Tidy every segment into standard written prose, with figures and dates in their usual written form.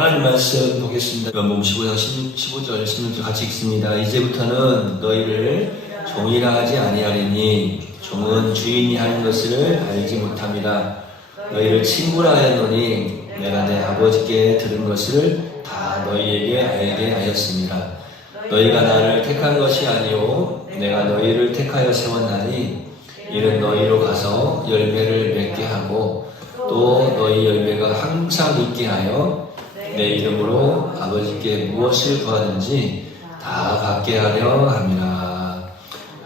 하나님 말씀 보겠습니다. 요한복음 15장 15절 16절 같이 읽습니다. 이제부터는 너희를 종이라 하지 아니하리니 종은 주인이 하는 것을 알지 못함이라. 너희를 친구라 하였노니 내가 내 아버지께 들은 것을 다 너희에게 알게 하였습니다. 너희가 나를 택한 것이 아니요 내가 너희를 택하여 세웠나니 이는 너희로 가서 열매를 맺게 하고 또 너희 열매가 항상 있게 하여 내 이름으로 아버지께 무엇을 구하든지 다 받게 하려 함이라.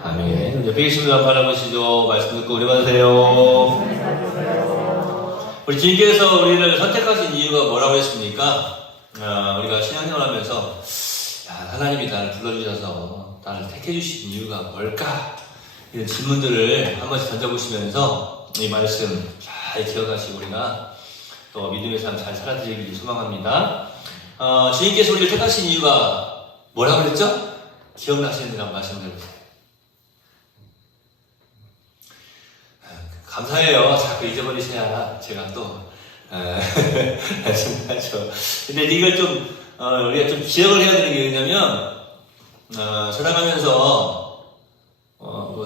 아멘. 옆에 계신 분 바라보시죠. 말씀 듣고 은혜 받으세요. 우리 주님께서 우리를 선택하신 이유가 뭐라고 했습니까? 우리가 신앙생활하면서 하나님이 나를 불러주셔서 나를 택해주신 이유가 뭘까? 이런 질문들을 한 번씩 던져보시면서 이 말씀 잘 기억하시고 우리가 또 믿음의 삶 잘 살아드리길 소망합니다. 주님께서 우리를 택하신 이유가 뭐라고 그랬죠? 기억나시는지 한번 말씀드려보세요. 감사해요. 자꾸 잊어버리셔야 제가 또 말씀하죠. 근데 이걸 좀 우리가 좀 기억을 해야 되는 게 뭐냐면 살아가면서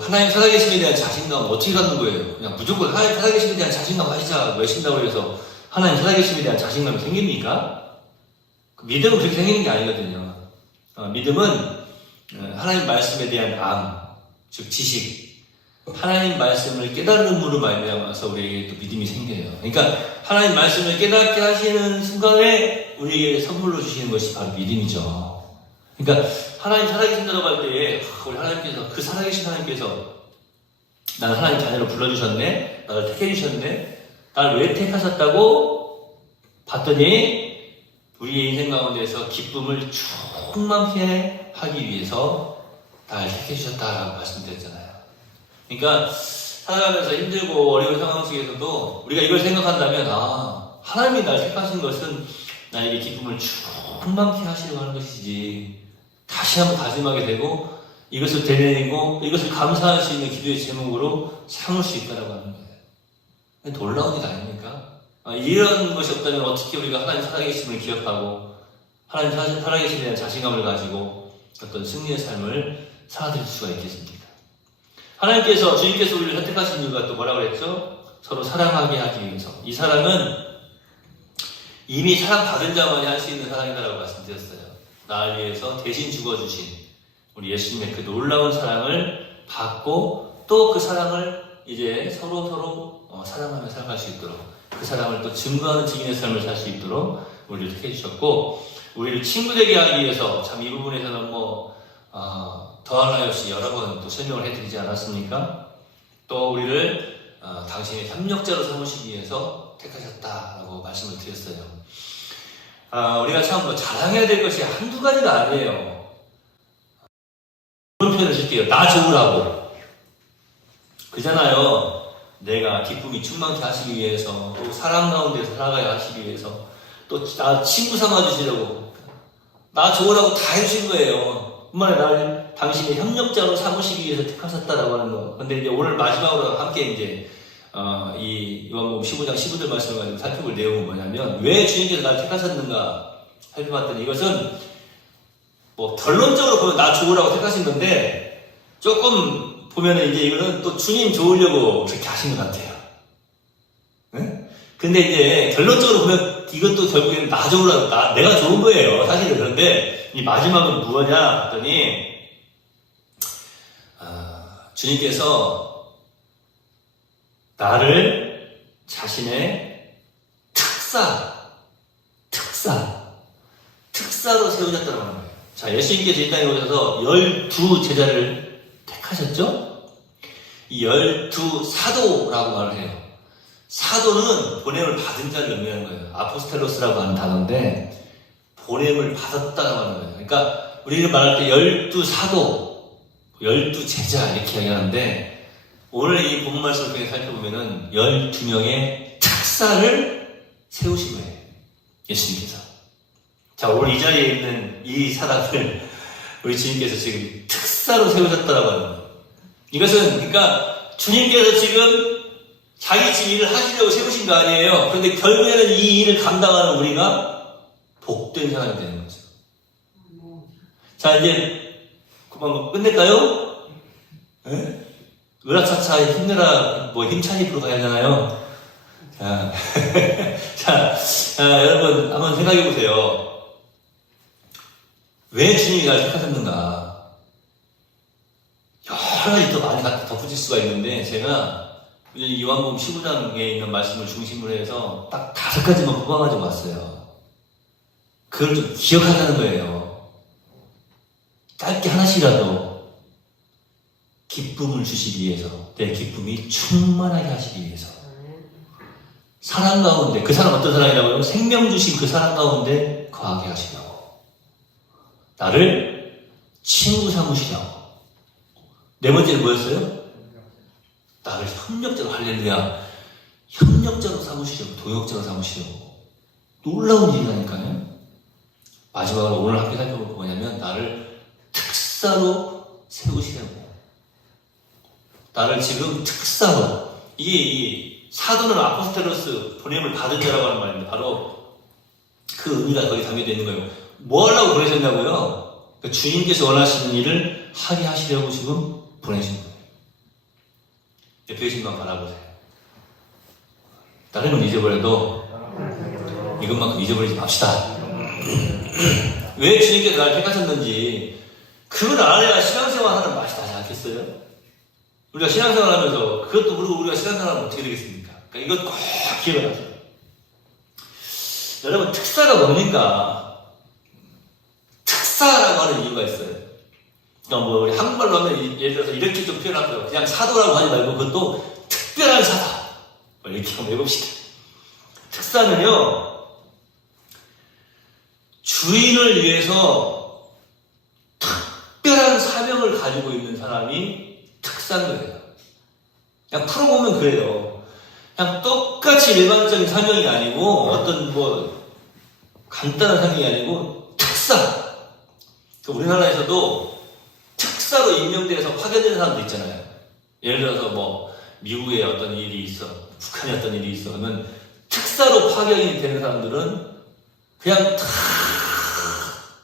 하나님 살아계심에 대한 자신감 어떻게 갖는 거예요? 그냥 무조건 하나님 살아계심에 대한 자신감 가지자 외친다고 해서 하나님 살아계심에 대한 자신감이 생깁니까? 믿음은 그렇게 생기는 게 아니거든요. 믿음은 하나님 말씀에 대한 암, 즉 지식, 하나님 말씀을 깨달음으로 말미암아서 우리에게 또 믿음이 생겨요. 그러니까 하나님 말씀을 깨닫게 하시는 순간에 우리에게 선물로 주시는 것이 바로 믿음이죠. 그러니까 하나님 살아계신다고 할 때에 우리 하나님께서 그 살아계신 하나님께서 나를 하나님 자녀로 불러주셨네, 나를 택해주셨네, 나를 왜 택하셨다고 봤더니 우리의 인생 가운데서 기쁨을 충만케 하기 위해서 나를 택해주셨다라고 말씀드렸잖아요. 그러니까 살아가면서 힘들고 어려운 상황 속에서도 우리가 이걸 생각한다면 하나님이 나를 택하신 것은 나에게 기쁨을 충만케 하시려고 하는 것이지, 다시 한번 다짐하게 되고 이것을 되뇌이고 이것을 감사할 수 있는 기도의 제목으로 삼을 수 있다고 하는 거예요. 놀라운 일 아닙니까? 이런 것이 없다면 어떻게 우리가 하나님 살아계심을 기억하고 하나님 살아계심에 대한 자신감을 가지고 어떤 승리의 삶을 살아드릴 수가 있겠습니까? 주님께서 우리를 선택하신 이유가 또 뭐라고 그랬죠? 서로 사랑하게 하기 위해서. 이 사랑은 이미 사랑받은 자만이 할 수 있는 사랑이다라고 말씀드렸어요. 나를 위해서 대신 죽어주신 우리 예수님의 그 놀라운 사랑을 받고 또 그 사랑을 이제 서로 사랑하며 살아갈 수 있도록, 그 사랑을 또 증거하는 증인의 삶을 살 수 있도록 우리를 택해 주셨고, 우리를 친구 되게 하기 위해서 참 이 부분에서는 더할 나위 없이 여러 번 또 설명을 해드리지 않았습니까? 또 우리를 당신의 협력자로 삼으시기 위해서 택하셨다라고 말씀을 드렸어요. 우리가 참 자랑해야 될 것이 한두 가지가 아니에요. 그런 표현을 쓸게요. 나 좋으라고. 그잖아요. 내가 기쁨이 충만케 하시기 위해서, 또 사랑 가운데서 살아가야 하시기 위해서, 또 나 친구 삼아주시려고, 나 좋으라고 다 해주신 거예요. 정말 나를 당신의 협력자로 삼으시기 위해서 택하셨다라고 하는 거. 근데 이제 오늘 마지막으로 함께 이제 이 요한복음 15장 15절 말씀을 가지고 살펴볼 내용은 뭐냐면, 왜 주님께서 나를 택하셨는가 살펴봤더니 이것은 결론적으로 보면 나 좋으라고 택하신 건데, 조금 보면은 이제 이거는 또 주님 좋으려고 그렇게 하신 것 같아요. 네? 근데 이제 결론적으로 보면 이것도 결국에는 나 좋으라고, 내가 좋은 거예요. 사실은. 그런데 이 마지막은 뭐냐 했더니, 주님께서 나를 자신의 특사로 세우셨다고 하는 거예요. 자, 예수님께서 이 땅에 오셔서 12제자를 택하셨죠? 이 12사도라고 말을 해요. 사도는 보냄을 받은 자를 의미하는 거예요. 아포스텔로스라고 하는 단어인데, 보냄을 받았다고 하는 거예요. 그러니까 우리가 말할 때 12사도, 12제자 이렇게 이야기하는데, 오늘 이 본문 말씀을 통해 살펴보면은 12명의 특사를 세우신 거예요. 예수님께서. 자, 오늘 이 자리에 있는 이 사람을 우리 주님께서 지금 특사로 세우셨다라고 하는 거예요. 이것은, 그러니까 주님께서 지금 자기 집 일을 하시려고 세우신 거 아니에요. 그런데 결국에는 이 일을 감당하는 우리가 복된 사람이 되는 거죠. 자, 이제 그만 끝낼까요? 네? 으라차차 힘내라, 뭐 힘찬 입으로 가야 하잖아요. 자, 자, 여러분 한번 생각해 보세요. 왜 주님이 나를 택하셨는가? 여러 가지 더 많이 덧붙일 수가 있는데, 제가 요한복음 15장에 있는 말씀을 중심으로 해서 딱 5가지만 뽑아가지고 왔어요. 그걸 좀 기억하자는 거예요. 짧게 하나씩이라도 기쁨을 주시기 위해서, 내 기쁨이 충만하게 하시기 위해서, 사랑 가운데, 그 사람 어떤 사람이라고 하면 생명 주신 그 사랑 가운데 거하게 하시려고, 나를 친구 삼으시려고. 네 번째는 뭐였어요? 나를 협력자로, 할렐루야, 협력자로 삼으시려고, 동역자로 삼으시려고. 놀라운 일이라니까요. 마지막으로 오늘 함께 살펴볼 거 뭐냐면, 나를 특사로 세우시려고. 나를 지금 특사로, 이 사도는 아포스텔로스 보냄을 받은 자라고 하는 말인데, 바로 그 의미가 거기 담겨져 있는 거예요. 뭐 하려고 보내셨냐고요? 그러니까 주님께서 원하시는 일을 하게 하시려고 지금 보내신 거예요. 옆에 계신 분 바라보세요. 다른 건 잊어버려도 이것만큼 잊어버리지 맙시다. 왜 주님께서 나를 택하셨는지 그걸 알아야 신앙생활 하는 맛이 나지 않겠어요? 우리가 신앙생활 하면서 그것도 모르고 우리가 신앙생활 하면 어떻게 되겠습니까? 그러니까 이것 꼭 기억을 하세요. 여러분, 특사가 뭡니까? 특사라고 하는 이유가 있어요. 그러니까 뭐 우리 한국말로 하면 예를 들어서 이렇게 좀 표현하고요. 그냥 사도라고 하지 말고 그것도 특별한 사다. 이렇게 한번 해봅시다. 특사는요, 주인을 위해서 특별한 사명을 가지고 있는 사람이 특사인 거예요. 그냥 풀어보면 그래요. 그냥 똑같이 일반적인 사명이 아니고 어떤 뭐 간단한 사명이 아니고 특사. 우리나라에서도 특사로 임명돼서 파견되는 사람도 있잖아요. 예를 들어서 뭐 미국에 어떤 일이 있어, 북한에 어떤 일이 있어, 그러면 특사로 파견이 되는 사람들은 그냥 다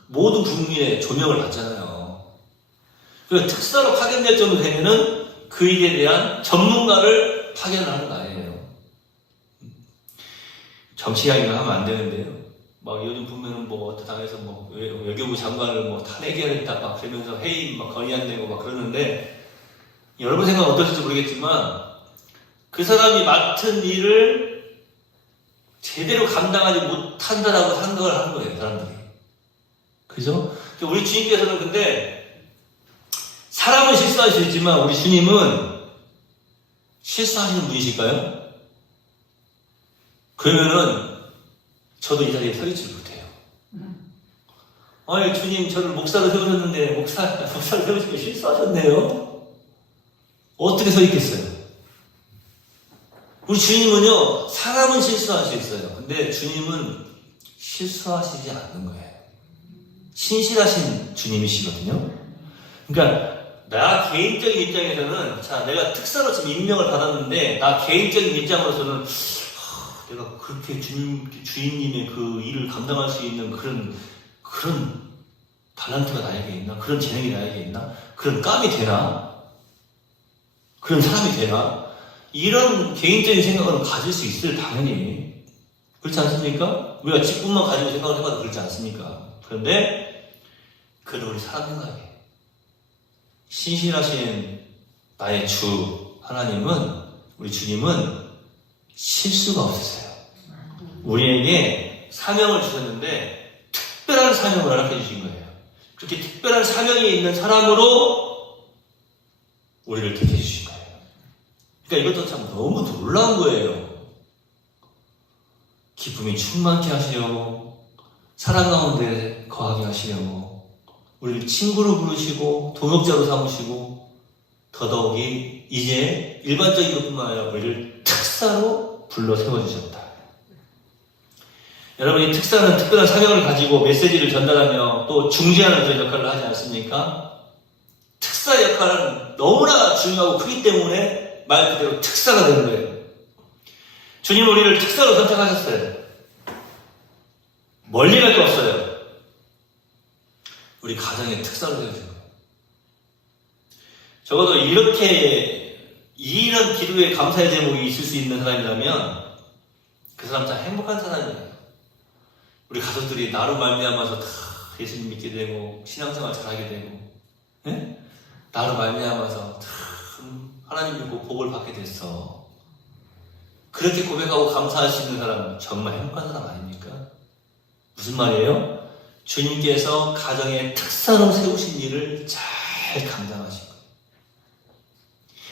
모든 국민의 조명을 받잖아요. 그 특사로 파견될 정도 되면은 그 일에 대한 전문가를 파견하는 거 아니에요. 정치 이야기를 하면 안 되는데요. 막 요즘 보면은 뭐 어떤 당에서 뭐 외교부 장관을 뭐 탄핵해야겠다 막 그러면서 해임 막 건의한다고 막 그러는데, 여러분 생각은 어떠실지 모르겠지만 그 사람이 맡은 일을 제대로 감당하지 못한다라고 생각을 하는 거예요, 사람들이. 그죠? 우리 주님께서는 근데 사람은 실수할 수 있지만 우리 주님은 실수하시는 분이실까요? 그러면은 저도 이 자리에 서 있지 못해요. 아니, 주님, 저를 목사로 세우셨는데, 목사를 세우시고 실수하셨네요? 어떻게 서 있겠어요? 우리 주님은요, 사람은 실수할 수 있어요. 근데 주님은 실수하시지 않는 거예요. 신실하신 주님이시거든요. 그러니까, 나 개인적인 입장에서는, 자, 내가 특사로 지금 임명을 받았는데, 나 개인적인 입장으로서는, 내가 그렇게 주인님의 그 일을 감당할 수 있는 그런 달란트가 나에게 있나? 그런 재능이 나에게 있나? 그런 깜이 되나? 그런 사람이 되나? 이런 개인적인 생각을 가질 수 있어요, 당연히. 그렇지 않습니까? 우리가 직분만 가지고 생각을 해봐도 그렇지 않습니까? 그런데, 그래도 우리 사람 생각에, 신실하신 나의 주 하나님은, 우리 주님은 실수가 없으세요. 우리에게 사명을 주셨는데 특별한 사명을 허락해 주신 거예요. 그렇게 특별한 사명이 있는 사람으로 우리를 택해 주신 거예요. 그러니까 이것도 참 너무 놀라운 거예요. 기쁨이 충만케 하시려고, 사랑 가운데 거하게 하시려고, 우리를 친구로 부르시고 동역자로 삼으시고, 더더욱이 이제 일반적인 것뿐만 아니라 우리를 특사로 불러 세워주셨다. 여러분, 이 특사는 특별한 사명을 가지고 메시지를 전달하며 또 중재하는 그런 역할을 하지 않습니까? 특사 역할은 너무나 중요하고 크기 때문에 말 그대로 특사가 되는 거예요. 주님은 우리를 특사로 선택하셨어요. 멀리 갈 거 없어요. 우리 가정의 특사로 세우신 거예요. 적어도 이런 기도에 감사의 제목이 있을 수 있는 사람이라면 그 사람 참 행복한 사람이에요. 우리 가족들이 나로 말미암아서 다 예수님 믿게 되고 신앙생활 잘하게 되고, 네? 나로 말미암아서 참 하나님 믿고 복을 받게 됐어. 그렇게 고백하고 감사할 수 있는 사람은 정말 행복한 사람 아닙니까? 무슨 말이에요? 주님께서 가정의 특사로 세우신 일을 잘 감당하신 거예요.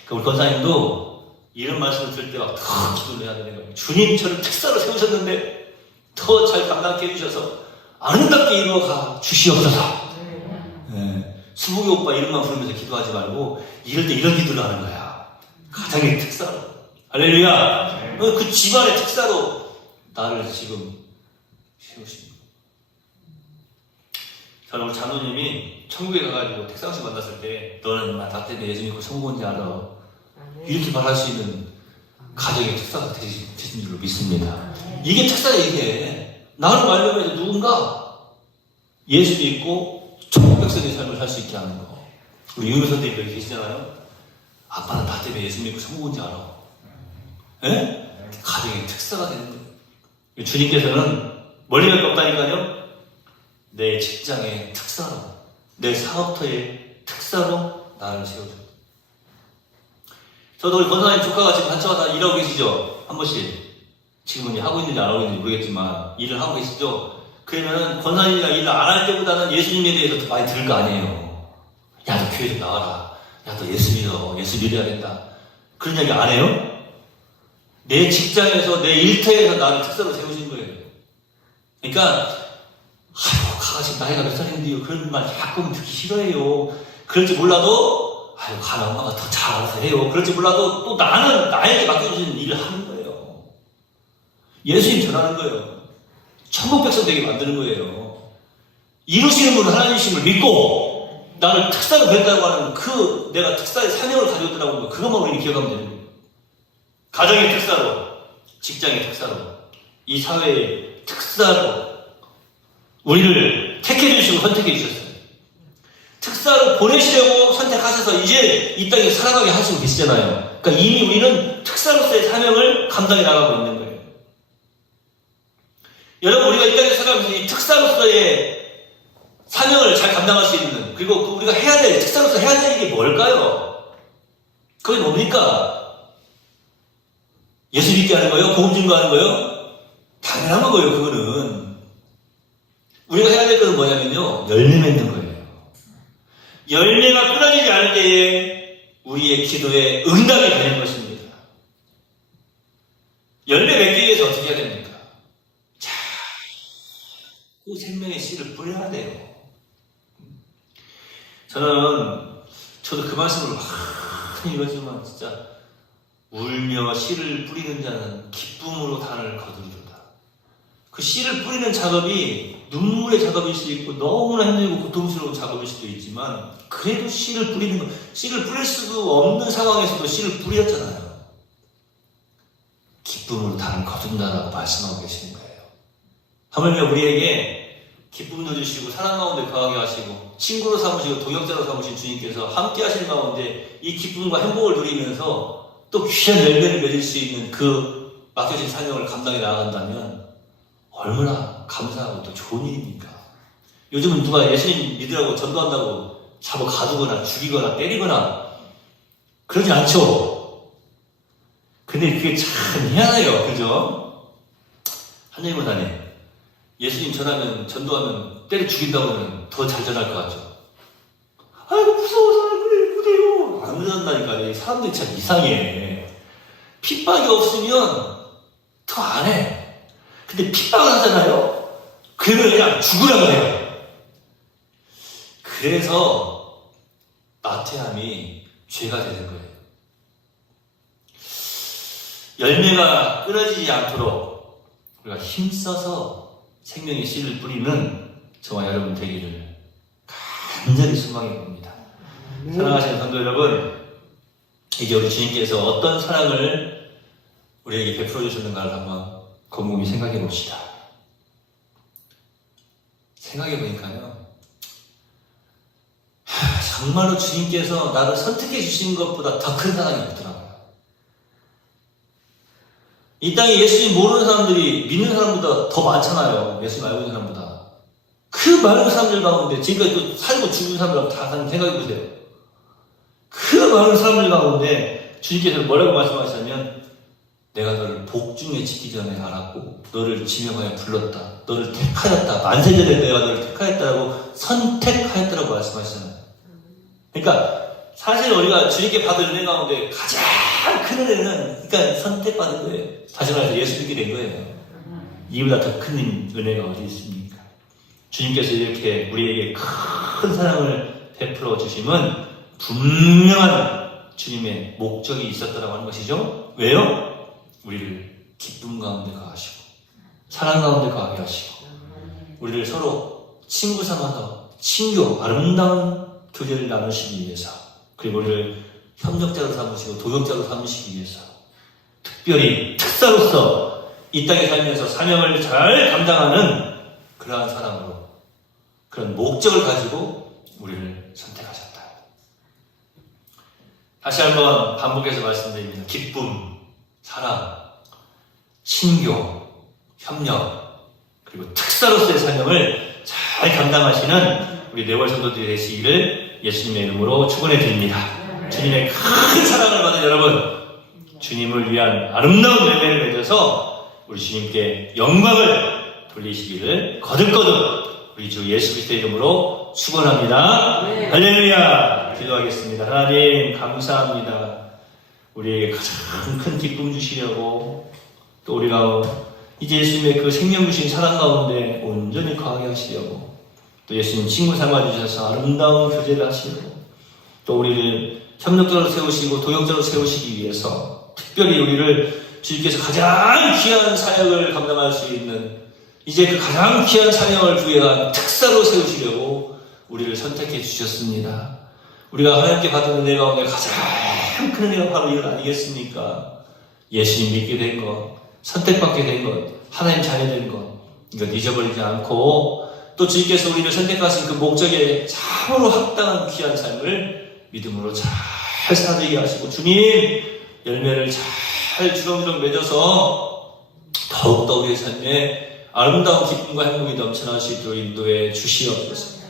그러니까 우리 권사님도 이런 말씀을 들을 때 막 더 기도를 해야 되는 거예요. 주님 저를 특사로 세우셨는데 더 잘 감당케 해주셔서 아름답게 이루어가 주시옵소서. 네. 수복이 오빠 이름만 부르면서 기도하지 말고 이럴 때 이런 기도를 하는 거야. 가정의 특사로. 할렐루야. 그 집안의 특사로 나를 지금 세우신 거예요. 저는 우리 장로님이 천국에 가가지고 택상씨 만났을 때 너는 나 때문에 예수 믿고 성공한지 알아. 이렇게 말할 수 있는 가정의 특사가 되신 줄로 믿습니다. 이게 특사예요. 이게 나를 말려면 누군가 예수 믿고 천국 백성의 삶을 살 수 있게 하는 거. 우리 유미 선생님 여기 계시잖아요. 아빠는 나 때문에 예수 믿고 성공한지 알아. 예? 가정의 특사가 되는 거예요. 주님께서는 멀리 갈 거 없다니까요. 내 직장의 특사로, 내 사업터의 특사로 나를 세워줘. 저도 우리 권사님 조카가 지금 같이 와서 일하고 계시죠? 한 번씩. 지금은 하고 있는지 안 하고 있는지 모르겠지만 일을 하고 계시죠? 그러면은 권사님이랑 일을 안 할 때보다는 예수님에 대해서 더 많이 들을 거 아니에요. 야, 너 교회 좀 나와라. 야, 너 예수 믿어. 예수 믿어야 된다. 그런 이야기 안 해요? 내 직장에서, 내 일터에서 나를 특사로 세우신 거예요. 그러니까 아이고, 가가지고 나이가 몇 살인데요. 그런 말 가끔 듣기 싫어해요. 그럴지 몰라도, 아이고, 가나 엄마가 더 잘 알아서 해요. 그럴지 몰라도 또 나는 나에게 맡겨주신 일을 하는 거예요. 예수님 전하는 거예요. 천국 백성 되게 만드는 거예요. 이루시는 분은 하나님이심을 믿고, 나를 특사로 뵙다고 하는 그 내가 특사의 사명을 가지고 있다고 하는 거, 그것만 우리는 기억하면 되는 거예요. 가정의 특사로, 직장의 특사로, 이 사회의 특사로, 우리를 택해 주시고 선택해 주셨어요. 특사로 보내시려고 선택하셔서 이제 이 땅에 살아가게 하시고 계시잖아요. 그러니까 이미 우리는 특사로서의 사명을 감당해 나가고 있는 거예요. 여러분, 우리가 이 땅에 살아가면서 이 특사로서의 사명을 잘 감당할 수 있는, 그리고 우리가 해야 될, 특사로서 해야 될 일이 뭘까요? 그게 뭡니까? 예수 믿게 하는 거예요? 복음 증거하는 거예요? 당연한 거예요, 그거는. 우리가 해야 될 것은 뭐냐면요, 열매 맺는 거예요. 열매가 끊어지지 않을 때에 우리의 기도에 응답이 되는 것입니다. 열매 맺기 위해서 어떻게 해야 됩니까? 그 생명의 씨를 뿌려야 돼요. 저도 그 말씀을 많이 읽었지만 진짜 울며 씨를 뿌리는 자는 기쁨으로 단을 거두리로다. 그 씨를 뿌리는 작업이 눈물의 작업일 수도 있고 너무나 힘들고 고통스러운 작업일 수도 있지만 그래도 씨를 뿌리는 거, 씨를 뿌릴 수도 없는 상황에서도 씨를 뿌렸잖아요. 기쁨으로 단을 거둔다라고 말씀하고 계시는 거예요. 하물며 우리에게 기쁨도 주시고 사랑 가운데 거하게 하시고 친구로 삼으시고 동역자로 삼으신 주님께서 함께 하시는 가운데 이 기쁨과 행복을 누리면서 또 귀한 열매를 맺을 수 있는 그 맡겨진 사명을 감당해 나아간다면 얼마나 감사하고 또 좋은 일입니까? 요즘은 누가 예수님 믿으라고 전도한다고 잡아 가두거나 죽이거나 때리거나 그러지 않죠? 근데 그게 참 희한해요. 그죠? 하나님은 하네. 예수님 전도하면 때려 죽인다고 하면 더 잘 전할 것 같죠? 아이고, 무서워서 그래요. 안 그런다니까. 사람들이 참 이상해. 핍박이 없으면 더 안 해. 근데 핍박을 하잖아요? 그러면 그냥 죽으라고 해요. 그래서 나태함이 죄가 되는 거예요. 열매가 끊어지지 않도록 우리가 힘써서 생명의 씨를 뿌리는 저와 여러분 되기를 간절히 소망해 봅니다. 사랑하시는 성도 여러분, 이제 우리 주님께서 어떤 사랑을 우리에게 베풀어 주셨는가를 한번 곰곰이 생각해 봅시다. 생각해보니까요, 정말로 주님께서 나를 선택해 주신 것보다 더 큰 사랑이 없더라고요. 이 땅에 예수님 모르는 사람들이 믿는 사람보다 더 많잖아요. 예수님 알고 있는 사람보다. 그 많은 사람들 가운데, 지금까지 또 살고 죽은 사람들 다 생각해보세요. 그 많은 사람들 가운데 주님께서 뭐라고 말씀하시냐면, 내가 너를 복중에 지기 전에 알았고 너를 지명하여 불렀다. 너를 택하였다. 만세전에 내가 너를 택하였다라고 선택하였다라고 말씀하시잖아요. 그러니까 사실 우리가 주님께 받은 은혜 가운데 가장 큰 은혜는 그러니까 선택받은 거예요. 다시 말해서 예수 믿게 된 거예요. 이보다 더 큰 은혜가 어디 있습니까? 주님께서 이렇게 우리에게 큰 사랑을 베풀어 주심은 분명한 주님의 목적이 있었다라고 하는 것이죠. 왜요? 우리를 기쁨 가운데 거하시고 사랑 가운데 거하게 하시고 우리를 서로 친구 삼아서 친교 아름다운 교제를 나누시기 위해서, 그리고 우리를 협력자로 삼으시고 도역자로 삼으시기 위해서, 특별히 특사로서 이 땅에 살면서 사명을 잘 감당하는 그러한 사람으로, 그런 목적을 가지고 우리를 선택하셨다. 다시 한번 반복해서 말씀드립니다. 기쁨, 사랑, 친교, 협력, 그리고 특사로서의 사명을 잘 감당하시는 우리 네월 성도들이 되시기를 예수님의 이름으로 축원해 드립니다. 주님의 큰 사랑을 받은 여러분, 주님을 위한 아름다운 열매를 맺어서 우리 주님께 영광을 돌리시기를 거듭거듭 우리 주 예수 그리스도의 이름으로 축원합니다. 할렐루야. 기도하겠습니다. 하나님 감사합니다. 우리에게 가장 큰 기쁨 주시려고, 또 우리가 이제 예수님의 그 생명 주신 사랑 가운데 온전히 거하게 하시려고, 또 예수님 친구 삼아주셔서 아름다운 교제를 하시려고, 또 우리를 협력자로 세우시고 도역자로 세우시기 위해서 특별히 우리를 주님께서 가장 귀한 사역을 감당할 수 있는, 이제 그 가장 귀한 사역을 부여한 특사로 세우시려고 우리를 선택해 주셨습니다. 우리가 하나님께 받은 은혜 가운데 가장 큰 은혜가 바로 이것 아니겠습니까? 예수님 믿게 된 것, 선택받게 된 것, 하나님 자녀 된 것, 이것 잊어버리지 않고 또 주님께서 우리를 선택하신 그 목적에 참으로 합당한 귀한 삶을 믿음으로 잘 살아가게 하시고, 주님 열매를 잘 주렁주렁 맺어서 더욱더 우리의 삶에 아름다운 기쁨과 행복이 넘쳐날 수 있도록 인도해 주시옵소서.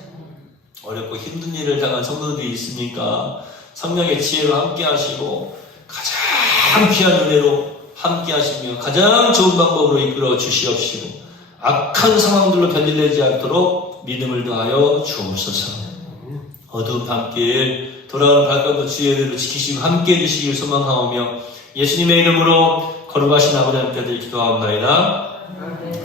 어렵고 힘든 일을 당한 성도들이 있습니까? 성령의 지혜로 함께 하시고 가장 귀한 은혜로 함께 하시며 가장 좋은 방법으로 이끌어 주시옵시고, 악한 상황들로 변질되지 않도록 믿음을 더하여 주옵소서. 어두운 밤길 돌아오는 발걸음도 주의 은혜로 지키시고 함께 해주시길 소망하오며 예수님의 이름으로 거룩하신 아버지 하나님께 기도하옵나이다.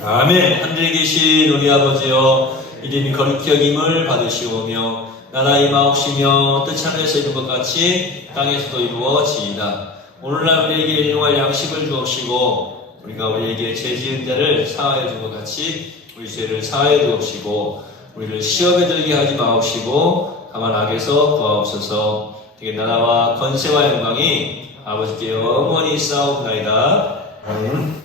아멘. 하늘에 계신 우리 아버지여, 이름이 거룩히 여김을 받으시오며 나라의 임하옵시며 뜻 하늘에서 이룬 것 같이 땅에서도 이루어지이다. 오늘날 우리에게 일용할 양식을 주옵시고, 우리가 우리에게 죄 지은 자를 사하여 준 것 같이 우리 죄를 사하여 주옵시고, 우리를 시험에 들게 하지 마옵시고 다만 악에서 구하옵소서. 되게 나라와 권세와 영광이 아버지께 영원히 있사옵나이다. 아멘.